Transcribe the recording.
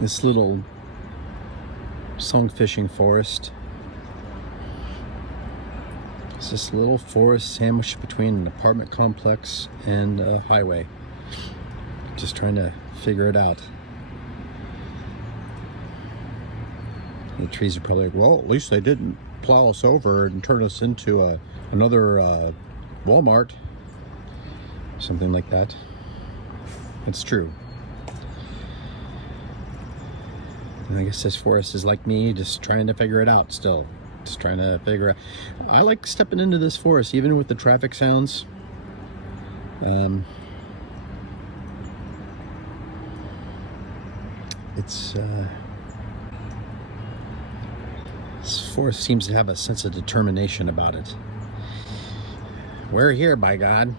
this little sunk fishing forest. It's this little forest sandwiched between an apartment complex and a highway. Just trying to figure it out. The trees are probably like, well, at least they didn't plow us over and turn us into another Walmart. Something like that. It's true. And I guess this forest is like me, just trying to figure it out still. Just trying to figure out. I like stepping into this forest, even with the traffic sounds. This forest seems to have a sense of determination about it. We're here, by God.